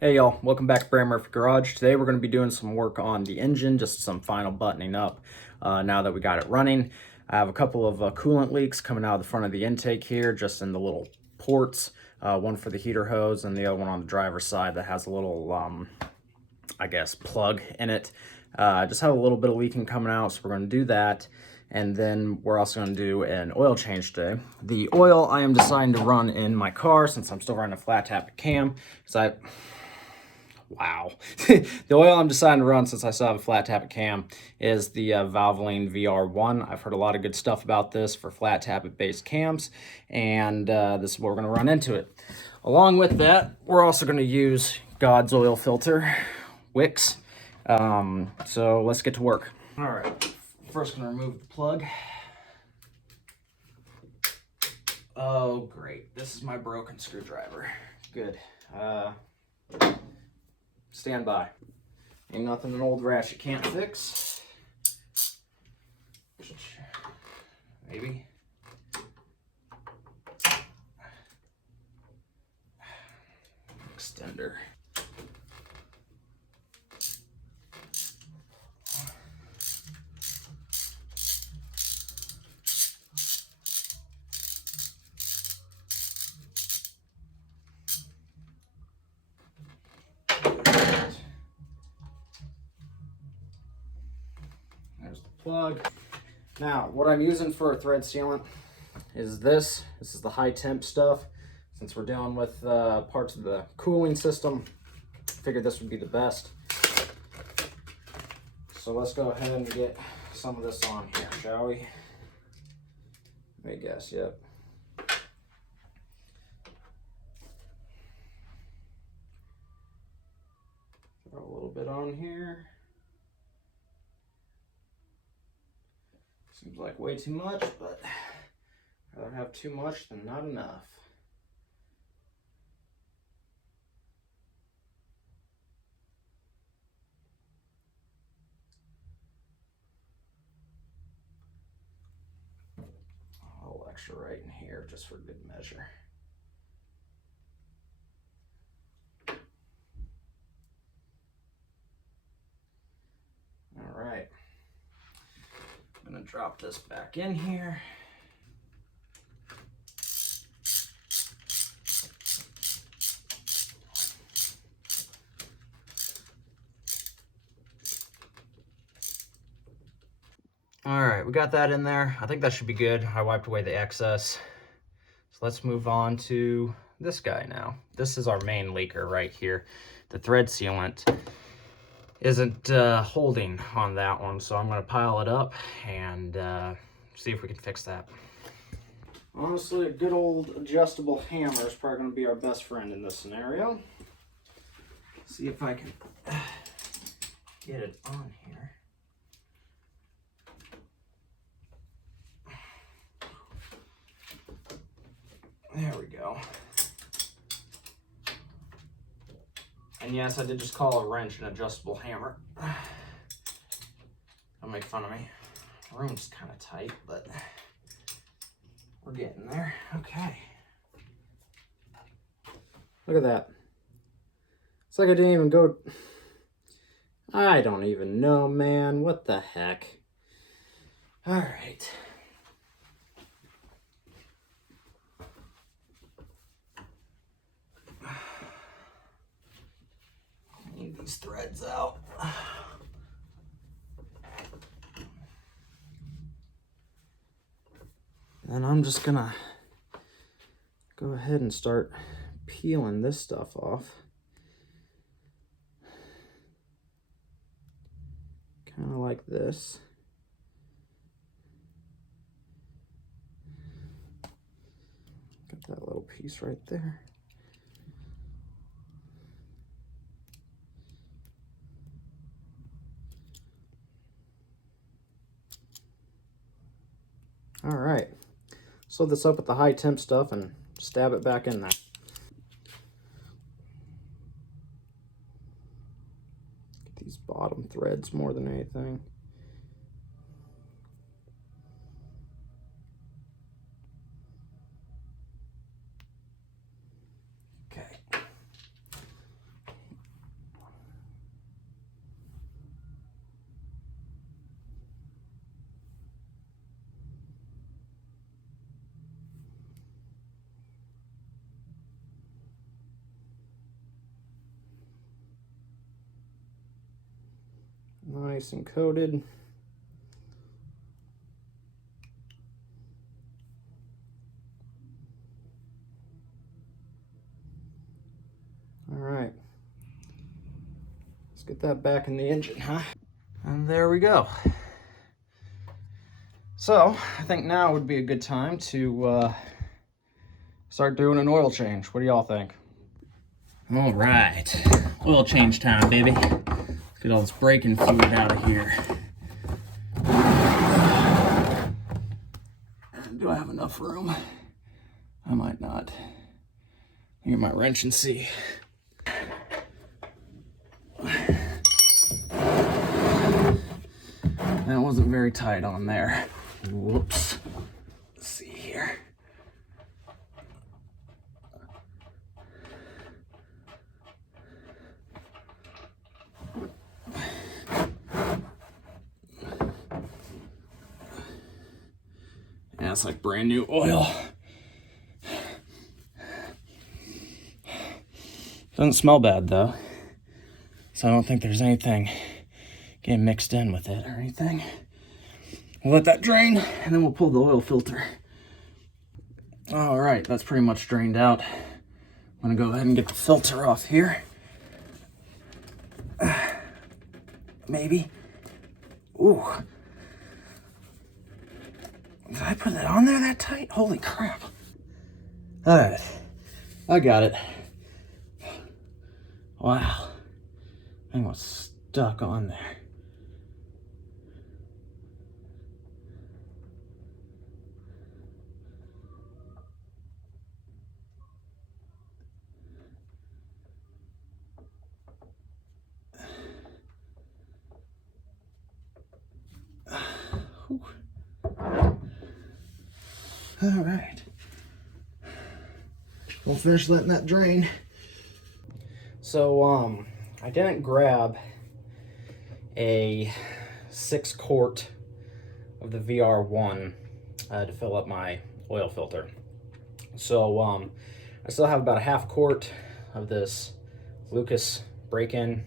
Hey y'all, welcome back to Brand Murphy Garage. Today we're going to be doing some work on the engine, just some final buttoning up now that we got it running. I have a couple of coolant leaks coming out of the front of the intake here, just in the little ports. One for the heater hose and the other one on the driver's side that has a little, I guess, plug in it. Just have a little bit of leaking coming out, so we're going to do that. And then we're also going to do an oil change today. The oil I am deciding to run in my car since I'm still running a flat tap cam. Wow. The oil I'm deciding to run, since I still have a flat tappet cam, is the Valvoline VR1. I've heard a lot of good stuff about this for flat tappet based cams, and this is what we're going to run into it. Along with that, we're also going to use God's oil filter, Wix. So let's get to work. All right, first going to remove the plug. Oh, great. This is my broken screwdriver. Good. Stand by. Ain't nothing an old ratchet can't fix. Maybe. Extender. There's the plug. Now, what I'm using for a thread sealant is this. This is the high temp stuff. Since we're dealing with parts of the cooling system, I figured this would be the best. So let's go ahead and get some of this on here, shall we? Let me guess, yep. Throw a little bit on here. Seems like way too much, but I'd rather have too much than not enough. A little extra right in here just for good measure. All right. I'm gonna drop this back in here. All right, we got that in there. I think that should be good. I wiped away the excess. So let's move on to this guy now. This is our main leaker right here. The thread sealant isn't holding on that one, so I'm gonna pile it up and see if we can fix that. Honestly, a good old adjustable hammer is probably gonna be our best friend in this scenario. See if I can get it on here. There we go. And yes, I did just call a wrench an adjustable hammer. Don't make fun of me. The room's kind of tight, but we're getting there. Okay. Look at that. It's like I didn't even go... I don't even know, man. What the heck? All right. Need these threads out. And I'm just gonna go ahead and start peeling this stuff off. Kind of like this. Got that little piece right there. All right, sew this up with the high temp stuff and stab it back in there. Get these bottom threads more than anything. Okay. nice and coated. All right, let's get that back in the engine, huh? And there we go. So I think now would be a good time to start doing an oil change. What do y'all think? All right, oil change time, baby. Let's get all this braking fluid out of here. Do I have enough room? I might not. Get my wrench and see. That wasn't very tight on there. Whoops. Let's see here. Yeah, it's like brand new oil. Doesn't smell bad though. So I don't think there's anything getting mixed in with it or anything. We'll let that drain and then we'll pull the oil filter. All right, that's pretty much drained out. I'm gonna go ahead and get the filter off here. Maybe. Ooh. Did I put that on there that tight? Holy crap. All right, I got it. Wow, thing was stuck on there. All right, we'll finish letting that drain. So, I didn't grab a 6-quart of the VR1 to fill up my oil filter. So, I still have about a 1/2 quart of this Lucas break-in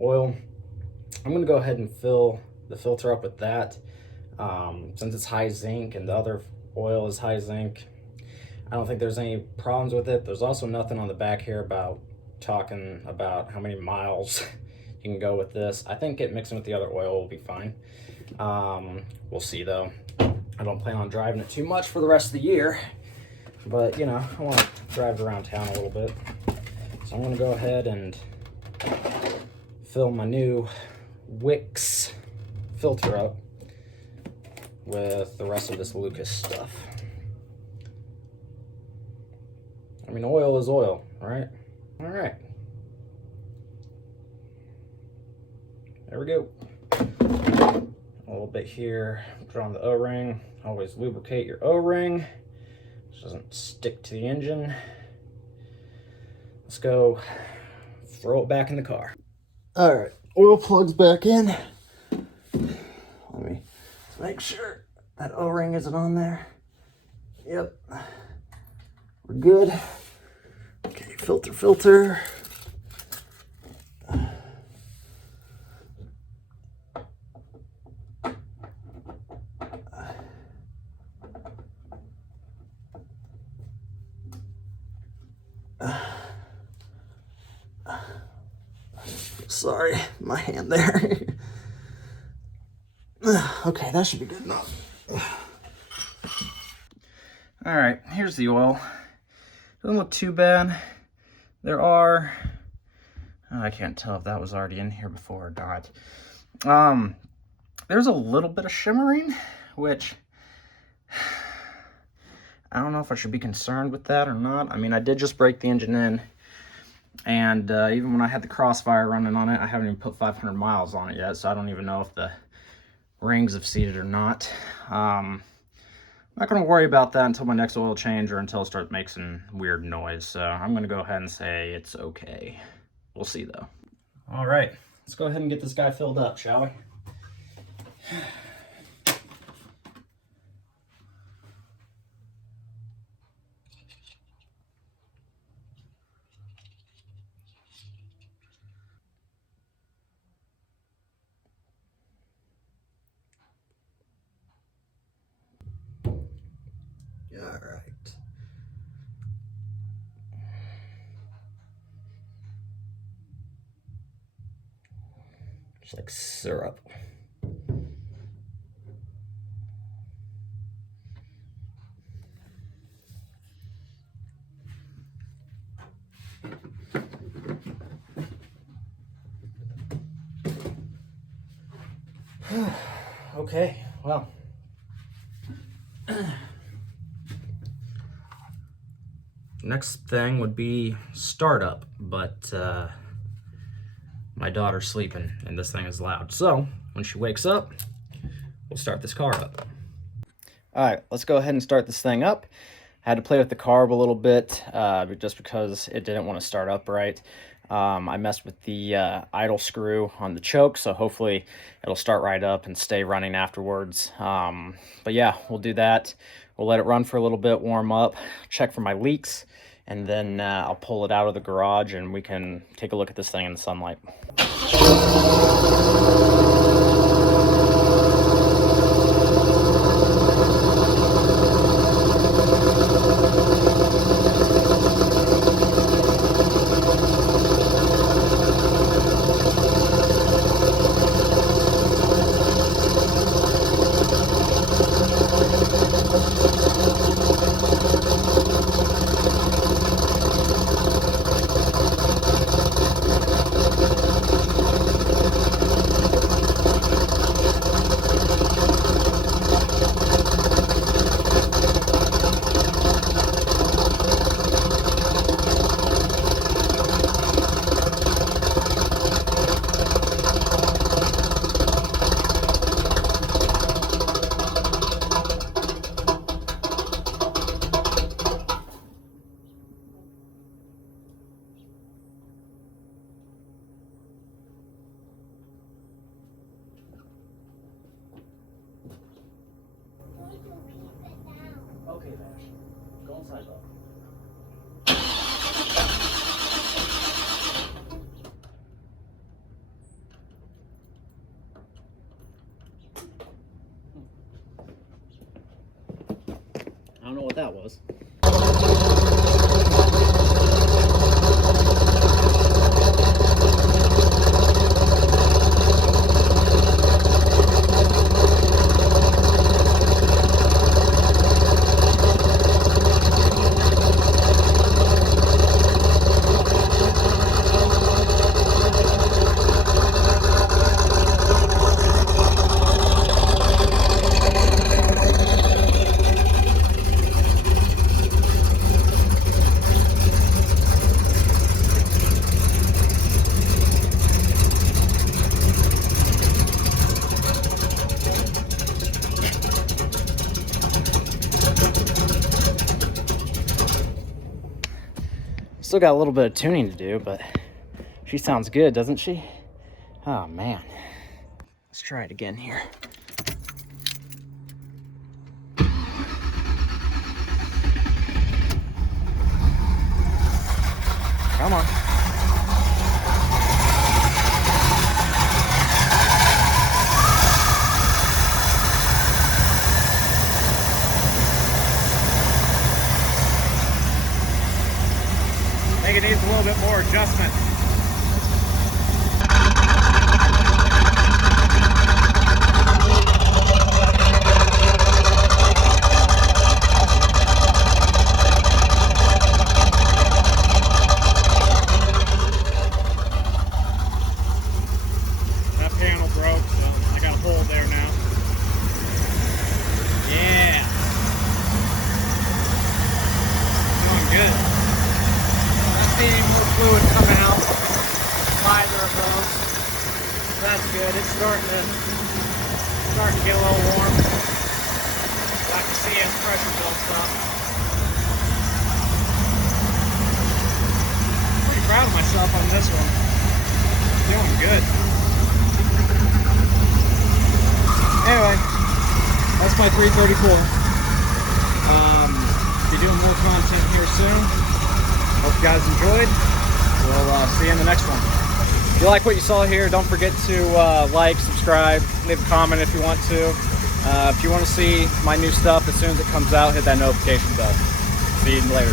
oil. I'm gonna go ahead and fill the filter up with that. Since it's high zinc and the other oil is high zinc, I don't think there's any problems with it. There's also nothing on the back here about talking about how many miles you can go with this. I think it mixing with the other oil will be fine. We'll see though. I don't plan on driving it too much for the rest of the year, but you know, I want to drive around town a little bit. So I'm gonna go ahead and fill my new Wix filter up with the rest of this Lucas stuff. I mean, oil is oil, right? All right. There we go. A little bit here, put on the O-ring. Always lubricate your O-ring so it doesn't stick to the engine. Let's go throw it back in the car. All right, oil plug's back in. Let me make sure that O-ring isn't on there. Yep, we're good. Okay, filter. Sorry, my hand there. Okay, that should be good enough. All right, here's the oil. Doesn't look too bad. There are, I can't tell if that was already in here before or not. There's a little bit of shimmering, which I don't know if I should be concerned with that or not. I mean, I did just break the engine in, and even when I had the Crossfire running on it, I haven't even put 500 miles on it yet, so I don't even know if the rings have seated or not. I'm not going to worry about that until my next oil change or until it starts making weird noise, so I'm going to go ahead and say it's okay. We'll see, though. All right, let's go ahead and get this guy filled up, shall we? It's like syrup. Okay, well. Next thing would be startup, but my daughter's sleeping and this thing is loud. So when she wakes up, we'll start this car up. All right, let's go ahead and start this thing up. I had to play with the carb a little bit just because it didn't want to start up right. I messed with the idle screw on the choke, so hopefully it'll start right up and stay running afterwards. But yeah, we'll do that. We'll let it run for a little bit, warm up, check for my leaks, and then I'll pull it out of the garage and we can take a look at this thing in the sunlight. Okay, Vash. Go inside, though. I don't know what that was. Still got a little bit of tuning to do, but she sounds good, doesn't she? Oh, man. Let's try it again here. Come on. I think it needs a little bit more adjustment. That panel broke, so I got a hole there now. Yeah. Doing good. More fluid coming out, either of those. That's good. It's starting to get a little warm. I can see as pressure builds up. Pretty proud of myself on this one. Doing good. Anyway, that's my 334. Be doing more content here soon. Hope you guys enjoyed. We'll see you in the next one. If you like what you saw here, don't forget to like, subscribe, leave a comment if you want to. If you want to see my new stuff as soon as it comes out, hit that notification bell. See you later.